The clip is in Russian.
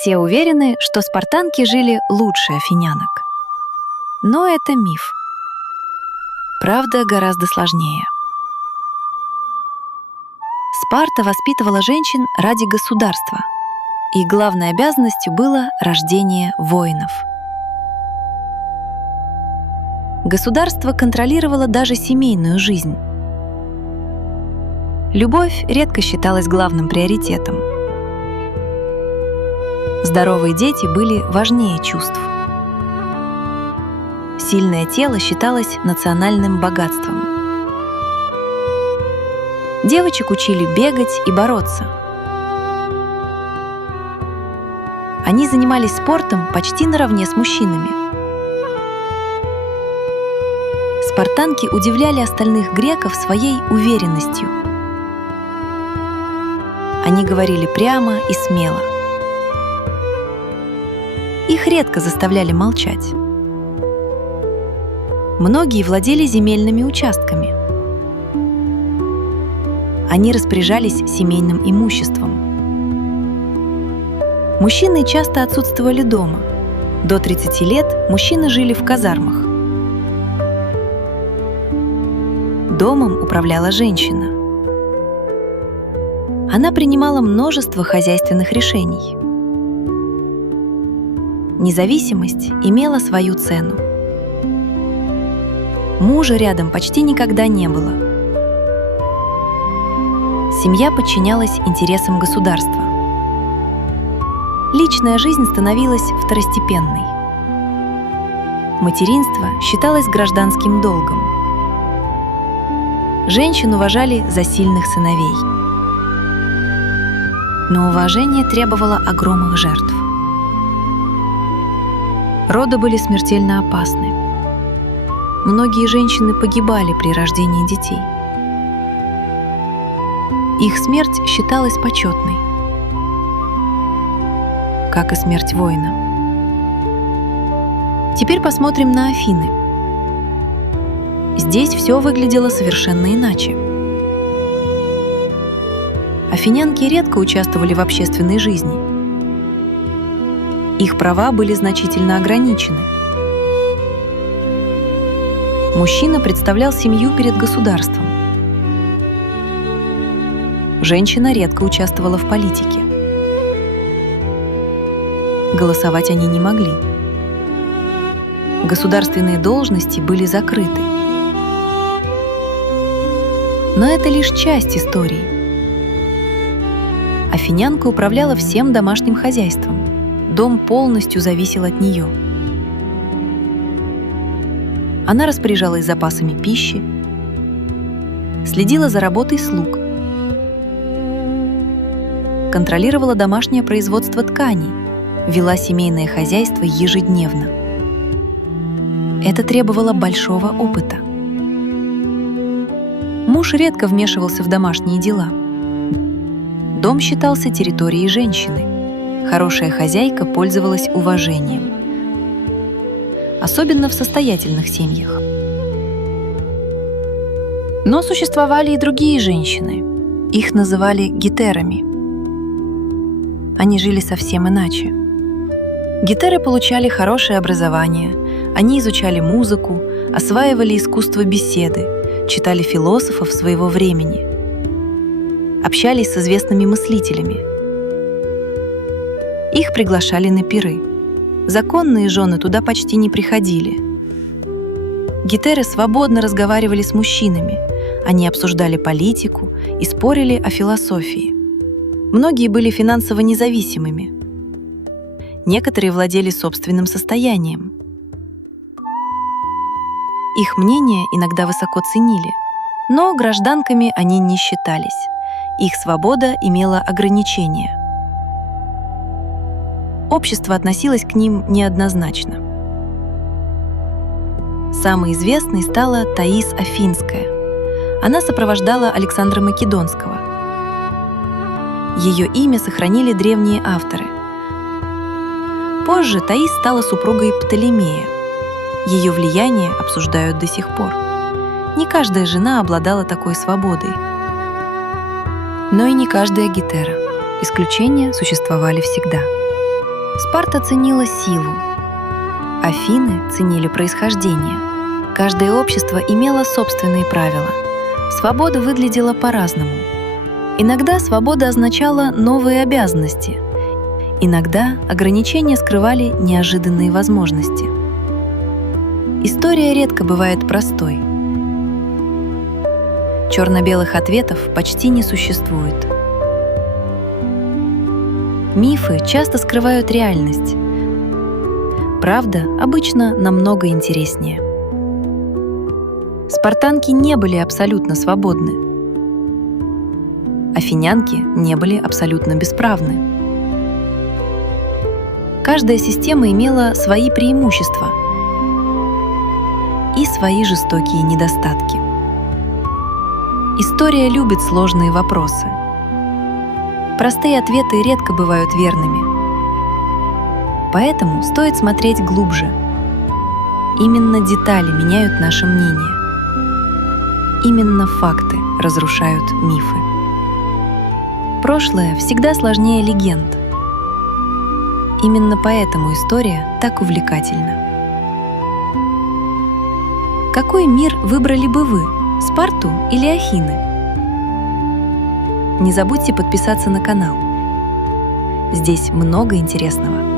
Все уверены, что спартанки жили лучше афинянок. Но это миф. Правда гораздо сложнее. Спарта воспитывала женщин ради государства, и главной обязанностью было рождение воинов. Государство контролировало даже семейную жизнь. Любовь редко считалась главным приоритетом. Здоровые дети были важнее чувств. Сильное тело считалось национальным богатством. Девочек учили бегать и бороться. Они занимались спортом почти наравне с мужчинами. Спартанки удивляли остальных греков своей уверенностью. Они говорили прямо и смело. Их редко заставляли молчать. Многие владели земельными участками. Они распоряжались семейным имуществом. Мужчины часто отсутствовали дома. До 30 лет мужчины жили в казармах. Домом управляла женщина. Она принимала множество хозяйственных решений. Независимость имела свою цену. Мужа рядом почти никогда не было. Семья подчинялась интересам государства. Личная жизнь становилась второстепенной. Материнство считалось гражданским долгом. Женщин уважали за сильных сыновей. Но уважение требовало огромных жертв. Роды были смертельно опасны. Многие женщины погибали при рождении детей. Их смерть считалась почетной, как и смерть воина. Теперь посмотрим на Афины. Здесь все выглядело совершенно иначе. Афинянки редко участвовали в общественной жизни. Их права были значительно ограничены. Мужчина представлял семью перед государством. Женщина редко участвовала в политике. Голосовать они не могли. Государственные должности были закрыты. Но это лишь часть истории. Афинянка управляла всем домашним хозяйством. Дом полностью зависел от нее. Она распоряжалась запасами пищи, следила за работой слуг, контролировала домашнее производство тканей, вела семейное хозяйство ежедневно. Это требовало большого опыта. Муж редко вмешивался в домашние дела. Дом считался территорией женщины. Хорошая хозяйка пользовалась уважением. Особенно в состоятельных семьях. Но существовали и другие женщины. Их называли гетерами. Они жили совсем иначе. Гетеры получали хорошее образование, они изучали музыку, осваивали искусство беседы, читали философов своего времени, общались с известными мыслителями. Их приглашали на пиры. Законные жены туда почти не приходили. Гетеры свободно разговаривали с мужчинами, они обсуждали политику и спорили о философии. Многие были финансово независимыми. Некоторые владели собственным состоянием. Их мнение иногда высоко ценили, но гражданками они не считались. Их свобода имела ограничения. Общество относилось к ним неоднозначно. Самой известной стала Таис Афинская. Она сопровождала Александра Македонского. Ее имя сохранили древние авторы. Позже Таис стала супругой Птолемея. Ее влияние обсуждают до сих пор. Не каждая жена обладала такой свободой. Но и не каждая гетера. Исключения существовали всегда. Спарта ценила силу, Афины ценили происхождение. Каждое общество имело собственные правила. Свобода выглядела по-разному. Иногда свобода означала новые обязанности, иногда ограничения скрывали неожиданные возможности. История редко бывает простой. Черно-белых ответов почти не существует. Мифы часто скрывают реальность. Правда обычно намного интереснее. Спартанки не были абсолютно свободны. Афинянки не были абсолютно бесправны. Каждая система имела свои преимущества и свои жестокие недостатки. История любит сложные вопросы. Простые ответы редко бывают верными. Поэтому стоит смотреть глубже. Именно детали меняют наше мнение. Именно факты разрушают мифы. Прошлое всегда сложнее легенд. Именно поэтому история так увлекательна. Какой мир выбрали бы вы, Спарту или Афины? Не забудьте подписаться на канал. Здесь много интересного.